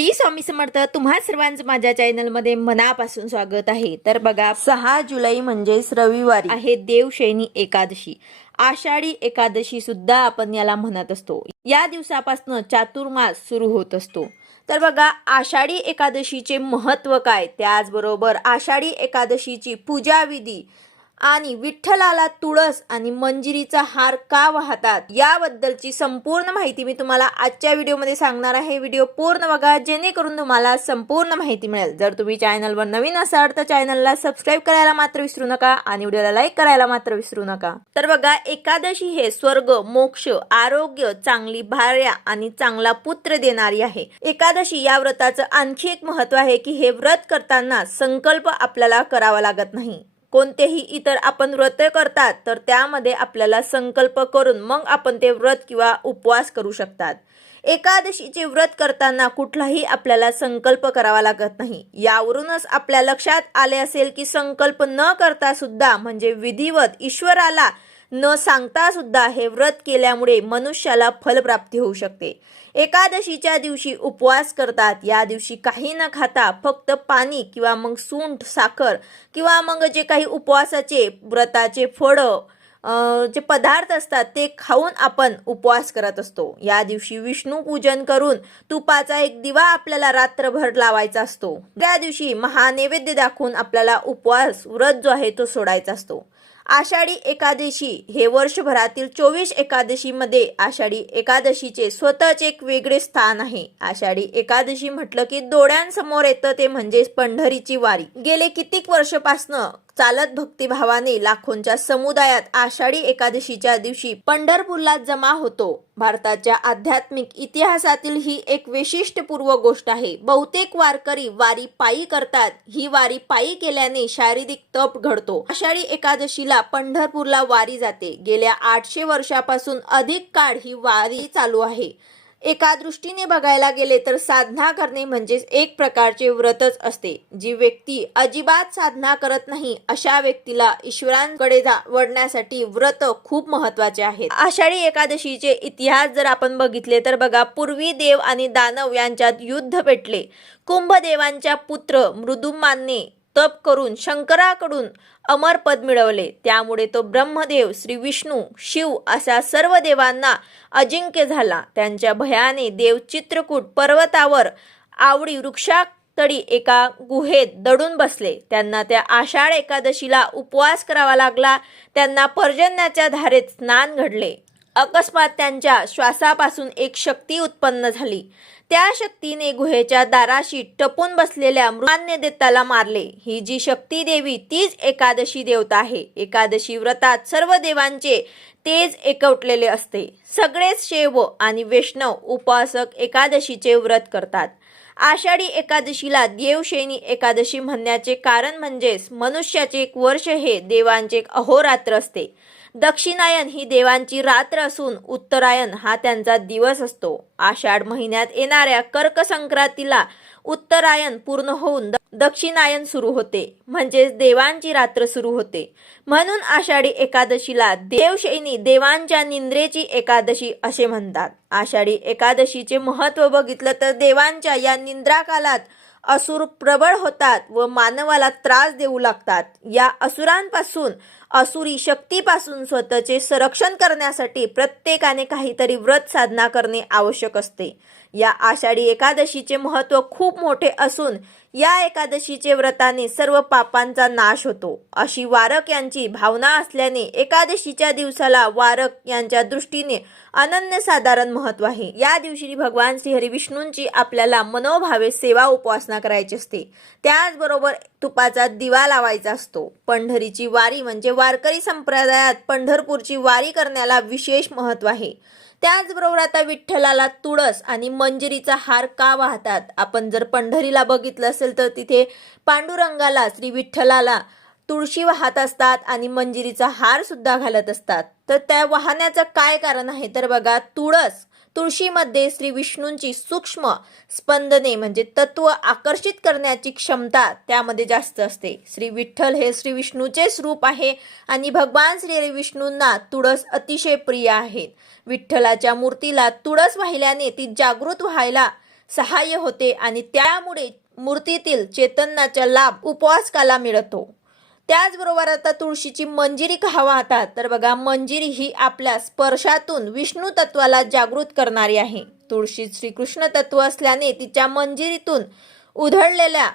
श्री स्वामी समर्थ तुम्हा सर्वांचं माझ्या चॅनलमध्ये मनापासून स्वागत आहे. तर बघा सहा जुलै म्हणजेच रविवारी. आहे देवशैनी एकादशी. आषाढी एकादशी सुद्धा आपण याला म्हणत असतो. या दिवसापासून चातुर्मास सुरू होत असतो. तर बघा आषाढी एकादशीचे महत्त्व काय? त्याचबरोबर आषाढी एकादशीची पूजाविधी आणि विठ्ठलाला तुळस आणि मंजिरीचा हार का वाहतात याबद्दलची संपूर्ण माहिती मी तुम्हाला आजच्या व्हिडिओमध्ये सांगणार आहे. व्हिडिओ पूर्ण बघा जेणेकरून तुम्हाला संपूर्ण माहिती मिळेल. जर तुम्ही चॅनलवर नवीन असाल तर चॅनलला सबस्क्राईब करायला मात्र विसरू नका आणि व्हिडिओला लाईक करायला मात्र विसरू नका. तर बघा एकादशी हे स्वर्ग मोक्ष आरोग्य चांगली भार्या आणि चांगला पुत्र देणारी आहे. एकादशी या व्रताचं आणखी एक महत्त्व आहे की हे व्रत करताना संकल्प आपल्याला करावा लागत नाही. कोणतेही इतर आपण व्रत करतात तर त्यामध्ये आपल्याला संकल्प करून मग आपण ते व्रत किंवा उपवास करू शकतात. एकादशीचे व्रत करताना कुठलाही आपल्याला संकल्प करावा लागत नाही. यावरूनच आपल्या लक्षात आले असेल की संकल्प न करता सुद्धा म्हणजे विधिवत ईश्वराला न सांगता सुद्धा हे व्रत केल्यामुळे मनुष्याला फलप्राप्ती होऊ शकते. एकादशीच्या दिवशी उपवास करतात. या दिवशी काही न खाता फक्त पाणी किंवा मग सुंठ साखर किंवा मग जे काही उपवासाचे व्रताचे फळं जे पदार्थ असतात ते खाऊन आपण उपवास करत असतो. या दिवशी विष्णू पूजन करून तुपाचा एक दिवा आपल्याला रात्रभर लावायचा असतो. त्या दिवशी महानैवेद्य दाखवून आपल्याला उपवास व्रत जो आहे तो सोडायचा असतो. आषाढी एकादशी हे वर्षभरातील चोवीस एकादशीमध्ये आषाढी एकादशीचे स्वतःच एक वेगळे स्थान आहे. आषाढी एकादशी म्हटलं की डोळ्यांसमोर येतं ते म्हणजे पंढरीची वारी. गेले कितीक वर्षपासनं चालत भक्तिभावाने लाखोंच्या समुदायात आषाढी एकादशीच्या दिवशी पंढरपूरला जमा होतो. भारताच्या आध्यात्मिक इतिहासातील ही एक वैशिष्ट्यपूर्व गोष्ट आहे. बहुतेक वारकरी वारी पायी करतात. ही वारी पायी केल्याने शारीरिक तप घडतो. आषाढी एकादशीला पंढरपूरला वारी जाते. गेल्या आठशे वर्षापासून अधिक काळ ही वारी चालू आहे. एका दृष्टीने बघायला गेले तर साधना करणे म्हणजेच एक प्रकारचे व्रतच असते. जी व्यक्ती अजिबात साधना करत नाही अशा व्यक्तीला ईश्वरांकडे जा वळण्यासाठी व्रत खूप महत्त्वाचे आहेत. आषाढी एकादशीचे इतिहास जर आपण बघितले तर बघा पूर्वी देव आणि दानव यांच्यात युद्ध पेटले. कुंभदेवांच्या पुत्र मृदुमानने तप करून शंकराकडून अमर पद मिळवले. त्यामुळे तो ब्रह्मदेव श्री विष्णू शिव अशा सर्व देवांना अजिंक्य झाला. त्यांच्या भयाने देव चित्रकूट पर्वतावर आवडी वृक्षातडी एका गुहेत दडून बसले. त्यांना त्या आषाढ एकादशीला उपवास करावा लागला. त्यांना पर्जन्याच्या धारेत स्नान घडले. अकस्मात त्यांच्या श्वासापासून एक शक्ती उत्पन्न झाली. त्या शक्तीने गुहेच्या दाराशी टपून बसलेल्या मृतान्य देताला मारले. ही जी शक्ती देवी तीच एकादशी देवता आहे. एकादशी व्रतात सर्व देवांचे तेज एकवटलेले असते. सगळेच शैव आणि वैष्णव उपासक एकादशीचे व्रत करतात. आषाढी एकादशीला देवशेनी एकादशी म्हणण्याचे कारण म्हणजेच मनुष्याचे एक वर्ष हे देवांचे अहोरात्र असते. दक्षिणायन ही देवांची रात्र असून उत्तरायण हा त्यांचा दिवस असतो. आषाढ महिन्यात येणाऱ्या कर्क संक्रांतीला उत्तरायण पूर्ण होऊन दक्षिणायन सुरू होते. म्हणजेच देवांची रात्र सुरू होते. म्हणून आषाढी एकादशीला देवशैनी देवांच्या निंद्रेची एकादशी असे म्हणतात. आषाढी एकादशीचे महत्त्व बघितलं तर देवांच्या या निंद्रा कालात असुर प्रबळ होतात व मानवाला त्रास देऊ लागतात. या असुरांपासून असुरी शक्तीपासून स्वतःचे संरक्षण करण्यासाठी प्रत्येकाने काहीतरी व्रत साधना करणे आवश्यक असते. या आषाढी एकादशीचे महत्त्व खूप मोठे असून या एकादशीचे व्रताने सर्व पापांचा नाश होतो. अशी वारक यांची भावना असल्याने एकादशीच्या दिवसाला वारक यांच्या दृष्टीने अनन्यसाधारण महत्त्व आहे. या दिवशी भगवान श्रीहरी विष्णूंची आपल्याला मनोभावे सेवा उपासना करायची असते. त्याचबरोबर तुपाचा दिवा लावायचा असतो. पंढरीची वारी म्हणजे वारकरी संप्रदायात पंढरपूरची वारी करण्याला विशेष महत्त्व आहे. त्याचबरोबर आता विठ्ठलाला तुळस आणि मंजिरीचा हार का वाहतात? आपण जर पंढरीला बघितलं असेल तर तिथे पांडुरंगाला श्री विठ्ठलाला तुळशी वाहत असतात आणि मंजिरीचा हार सुद्धा घालत असतात. तर त्या वाहण्याचं काय कारण आहे? तर बघा तुळस तुळशीमध्ये श्री विष्णूंची सूक्ष्म स्पंदने म्हणजे तत्व आकर्षित करण्याची क्षमता त्यामध्ये जास्त असते. श्री विठ्ठल हे श्री विष्णूचे स्वरूप आहे आणि भगवान श्री विष्णूंना तुळस अतिशय प्रिय आहेत. विठ्ठलाच्या मूर्तीला तुळस वाहिल्याने ती जागृत व्हायला सहाय्य होते आणि त्यामुळे मूर्तीतील चेतनाचा लाभ उपवासकाला मिळतो. त्याचबरोबर आता तुळशीची मंजिरी का वाहतात तर बघा मंजिरी ही आपल्या स्पर्शातून विष्णू तत्वाला जागृत करणारी आहे. तुळशी श्रीकृष्ण तत्व असल्याने तिच्या मंजिरीतून उधळलेल्या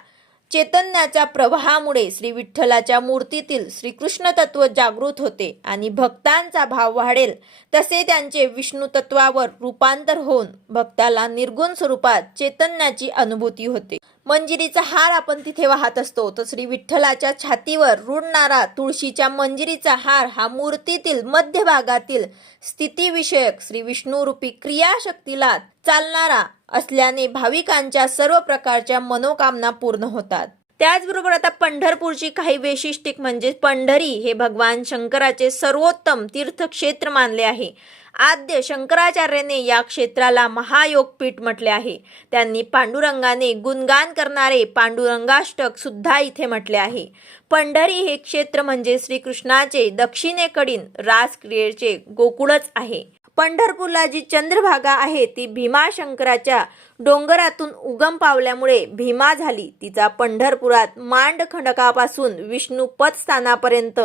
चैतन्याच्या प्रवाहामुळे श्री विठ्ठलाच्या मूर्तीतील श्रीकृष्ण तत्व जागृत होते आणि भक्तांचा भाव वाढेल. तसे त्यांचे विष्णू तत्वावर रूपांतर होऊन भक्ताला निर्गुण स्वरूपात चैतन्याची अनुभूती होते. मंजिरीचा हार आपण तिथे वाहत असतो. तर श्री विठ्ठलाच्या छातीवर रुडणारा तुळशीच्या मंजिरीचा हार हा मूर्तीतील मध्यभागातील स्थितीविषयक श्री विष्णुरूपी क्रियाशक्तीला चालणारा असल्याने भाविकांच्या सर्व प्रकारच्या मनोकामना पूर्ण होतात. त्याचबरोबर आता पंढरपूरची काही वैशिष्ट्यिक म्हणजे पंढरी हे भगवान शंकराचे सर्वोत्तम तीर्थक्षेत्र मानले आहे. आद्य शंकराचार्याने या क्षेत्राला महायोगपीठ म्हटले आहे. त्यांनी पांडुरंगाने गुणगान करणारे पांडुरंगाष्टक सुद्धा इथे म्हटले आहे. पंढरी हे क्षेत्र म्हणजे श्रीकृष्णाचे दक्षिणेकडील रासक्रियेचे गोकुळच आहे. पंढरपूरला जी चंद्रभागा आहे ती भीमाशंकराच्या डोंगरातून उगम पावल्यामुळे भीमा झाली. तिचा पंढरपुरात मांड खंडकापासून विष्णू पदस्थानापर्यंत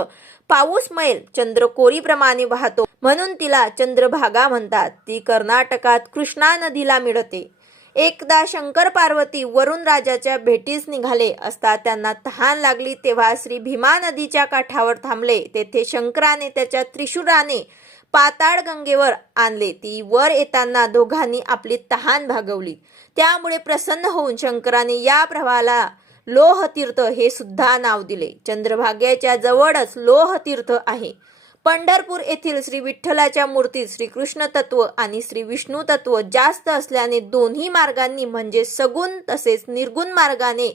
पाऊस मैल चंद्रकोरीप्रमाणे वाहतो. म्हणून तिला चंद्रभागा म्हणतात. ती कर्नाटकात कृष्णा नदीला मिळते. एकदा शंकर पार्वती वरुण राजाच्या भेटीस निघाले असता त्यांना तहान लागली तेव्हा श्री भीमा नदीच्या काठावर थांबले. तेथे शंकराने त्याच्या त्रिशुराने पाताळ गंगेवर आणले. ती वर येताना दोघांनी आपली तहान भागवली. त्यामुळे प्रसन्न होऊन शंकराने या प्रवाहाला लोहतीर्थ हे सुद्धा नाव दिले. चंद्रभाग्याच्या जवळच लोहतीर्थ आहे. पंढरपूर येथील श्री विठ्ठलाच्या मूर्तीत श्रीकृष्ण तत्व आणि श्री विष्णू तत्व जास्त असल्याने दोन्ही मार्गांनी म्हणजे सगुण तसेच निर्गुण मार्गाने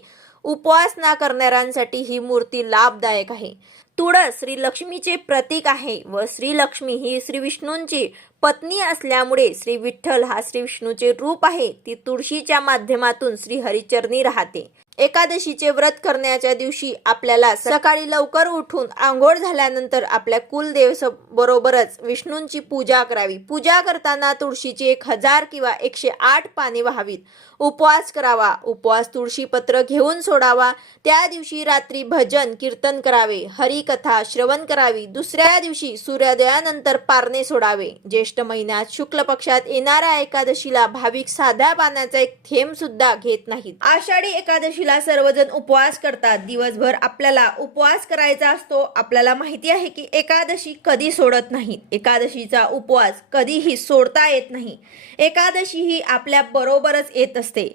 उपवासना करणाऱ्यांसाठी ही मूर्ती लाभदायक आहे. तुळस श्री लक्ष्मीचे प्रतीक आहे व श्री लक्ष्मी ही श्री विष्णूंची पत्नी असल्यामुळे श्री विठ्ठल हा श्री विष्णूचे रूप आहे. ती तुळशीच्या माध्यमातून श्री हरिचरणी राहते. एकादशीचे व्रत करण्याच्या दिवशी आपल्याला सकाळी लवकर उठून आंघोळ झाल्यानंतर आपल्या कुलदेव बरोबरच विष्णूंची पूजा करावी. पूजा करताना तुळशीची एक हजार किंवा एकशे आठ पाने व्हावीत. उपवास करावा. उपवास तुळशीपत्र घेऊन सोडावा. त्या दिवशी रात्री भजन कीर्तन करावे. हरिकथा श्रवण करावी. दुसऱ्या दिवशी सूर्योदयानंतर पारणे सोडावे. ज्येष्ठ महिन्यात शुक्ल पक्षात येणाऱ्या एकादशीला भाविक साध्या पाण्याचा एक थेंब सुद्धा घेत नाहीत. आषाढी एकादशी एकादशीला सर्वजण उपवास करतात. दिवसभर आपल्याला उपवास करायचा असतो. आपल्याला माहिती आहे की एकादशी कधी सोडत नाही एकादशीचा उपवास कधीही सोडता येत नाही. एकादशी ही आपल्या बरोबरच येत असते.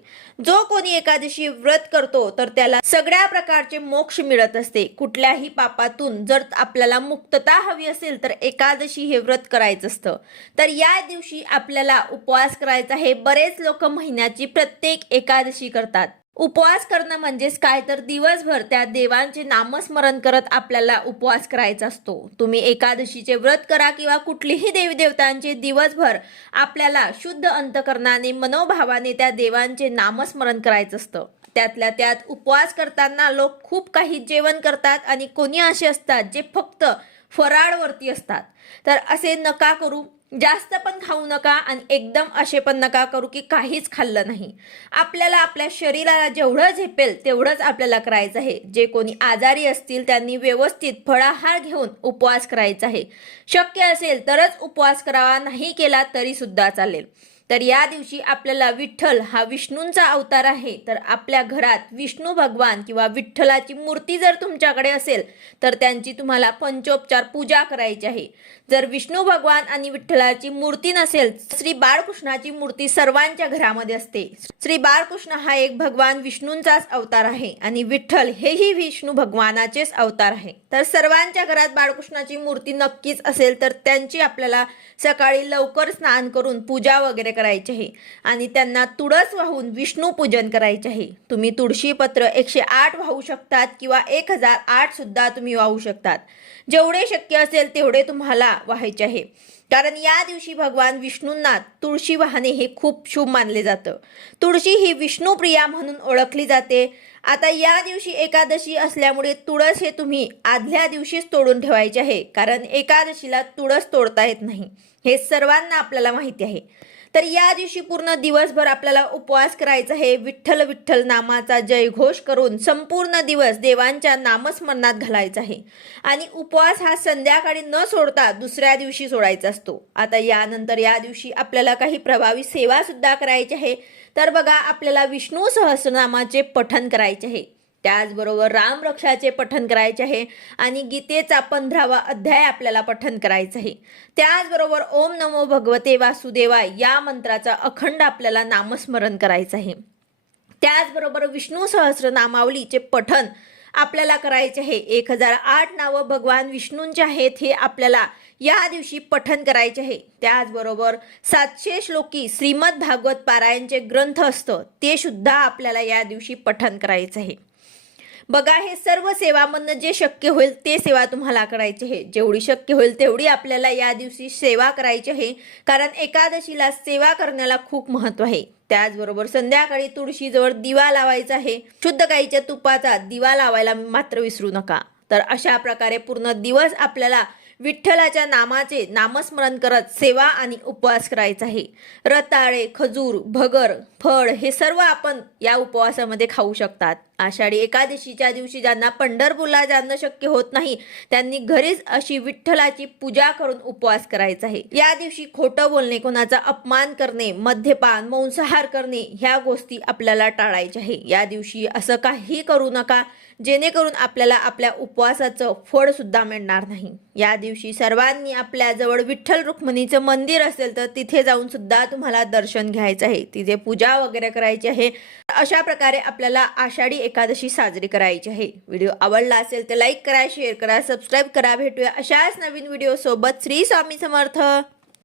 जो कोणी एकादशी व्रत करतो तर त्याला सगळ्या प्रकारचे मोक्ष मिळत असते. कुठल्याही पापातून जर आपल्याला मुक्तता हवी असेल तर एकादशी हे व्रत करायचं असतं. तर या दिवशी आपल्याला उपवास करायचा हे बरेच लोक महिन्याची प्रत्येक एकादशी करतात. उपवास करणं म्हणजेच काय? तर दिवसभर त्या देवांचे नामस्मरण करत आपल्याला उपवास करायचा असतो. तुम्ही एकादशीचे व्रत करा किंवा कुठलीही देवी देवतांचे दिवसभर आपल्याला शुद्ध अंतकरणाने मनोभावाने त्या देवांचे नामस्मरण करायचं असतं. त्यातल्या त्यात उपवास करताना लोक खूप काही जेवण करतात आणि कोणी असे असतात जे फक्त फराळवरती असतात. तर असे नका करू. जास्त पण खाऊ नका आणि एकदम असे पण नका करू की काहीच खाल्लं नाही. आपल्याला आपल्या शरीराला जेवढं झेपेल तेवढंच आपल्याला करायचं आहे. जे कोणी आजारी असतील त्यांनी व्यवस्थित फळाहार घेऊन उपवास करायचा आहे. शक्य असेल तरच उपवास करावा नाही केला तरी सुद्धा चालेल. तर या दिवशी आपल्याला विठ्ठल हा विष्णूंचा अवतार आहे. तर आपल्या घरात विष्णू भगवान किंवा विठ्ठलाची मूर्ती जर तुमच्याकडे असेल तर त्यांची तुम्हाला पंचोपचार पूजा करायची आहे. जर विष्णू भगवान आणि विठ्ठलाची मूर्ती नसेल श्री बाळकृष्णाची मूर्ती सर्वांच्या घरामध्ये असते. श्री बाळकृष्ण हा एक भगवान विष्णूंचाच अवतार आहे आणि विठ्ठल हेही विष्णू भगवानाचेच अवतार आहे. तर सर्वांच्या घरात बाळकृष्णाची मूर्ती नक्कीच असेल तर त्यांची आपल्याला सकाळी लवकर स्नान करून पूजा वगैरे करायचे आहे. आणि त्यांना तुळस वाहून विष्णू पूजन करायचे आहे. तुम्ही तुळशीपत्र एकशे आठ वाहू शकतात किंवा एक हजार आठ सुद्धा तुम्ही वाहू शकतात. जेवढे शक्य असेल तेवढे तुम्हाला व्हायचे आहे. कारण या दिवशी भगवान विष्णूंना तुळशी वाहने हे खूप शुभ मानले जातं. तुळशी ही विष्णुप्रिया म्हणून ओळखली जाते. आता या दिवशी एकादशी असल्यामुळे तुळस हे तुम्ही आदल्या दिवशीच तोडून ठेवायचे आहे. कारण एकादशीला तुळस तोडता येत नाही. हे सर्वांना आपल्याला माहिती आहे. तर या दिवशी पूर्ण दिवसभर आपल्याला उपवास करायचा आहे. विठ्ठल विठ्ठल नामाचा जयघोष करून संपूर्ण दिवस देवांच्या नामस्मरणात घालायचा आहे. आणि उपवास हा संध्याकाळी न सोडता दुसऱ्या दिवशी सोडायचा असतो. आता यानंतर या दिवशी आपल्याला काही प्रभावी सेवा सुद्धा करायची आहे. तर बघा आपल्याला विष्णू सहस्रनामाचे पठन करायचे आहे. त्याचबरोबर रामरक्षाचे पठन करायचे आहे आणि गीतेचा पंधरावा अध्याय आपल्याला पठन करायचा आहे. त्याचबरोबर ओम नमो भगवते वासुदेवाय या मंत्राचा अखंड आपल्याला नामस्मरण करायचं आहे. त्याचबरोबर विष्णू सहस्रनामावलीचे पठन आपल्याला करायचे आहे. एक हजार आठ नावं भगवान विष्णूंचे आहेत हे आपल्याला या दिवशी पठन करायचे आहे. त्याचबरोबर सातशे श्लोकी श्रीमद भागवत पारायणचे ग्रंथ असतं ते सुद्धा आपल्याला या दिवशी पठन करायचं आहे. बघा हे सर्व सेवामधनं जे शक्य होईल ते सेवा तुम्हाला करायची आहे. जेवढी शक्य होईल तेवढी आपल्याला या दिवशी सेवा करायची आहे. कारण एकादशीला सेवा करण्याला खूप महत्त्व आहे. त्याचबरोबर संध्याकाळी तुळशीजवळ दिवा लावायचा आहे. शुद्ध गाईच्या तुपाचा दिवा लावायला मात्र विसरू नका. तर अशा प्रकारे पूर्ण दिवस आपल्याला विठ्ठलाच्या नामाचे नामस्मरण करत सेवा आणि उपवास करायचा आहे. रताळे खजूर भगर फळ हे सर्व आपण या उपवासामध्ये खाऊ शकतात. आषाढी एकादशीच्या दिवशी ज्यांना पंढरपूरला जाणं शक्य होत नाही त्यांनी घरीच अशी विठ्ठलाची पूजा करून उपवास करायचा आहे. या दिवशी खोटं बोलणे कोणाचा अपमान करणे मद्यपान मांसाहार करणे ह्या गोष्टी आपल्याला टाळायच्या आहे. या दिवशी असं काही करू नका. जेणेकरून आपल्याला आपल्या उपवासाचं फळ सुद्धा मिळणार नाही. या दिवशी सर्वांनी आपल्या जवळ विठ्ठल रुक्मिणीचं मंदिर असेल तर तिथे जाऊन सुद्धा तुम्हाला दर्शन घ्यायचं आहे. तिथे पूजा वगैरे करायची आहे. अशा प्रकारे आपल्याला आषाढी एकादशी साजरी करायची आहे. व्हिडिओ आवडला असेल तर लाईक करा शेअर करा सबस्क्राईब करा. भेटूया अशाच नवीन व्हिडिओ सोबत श्री स्वामी समर्थ.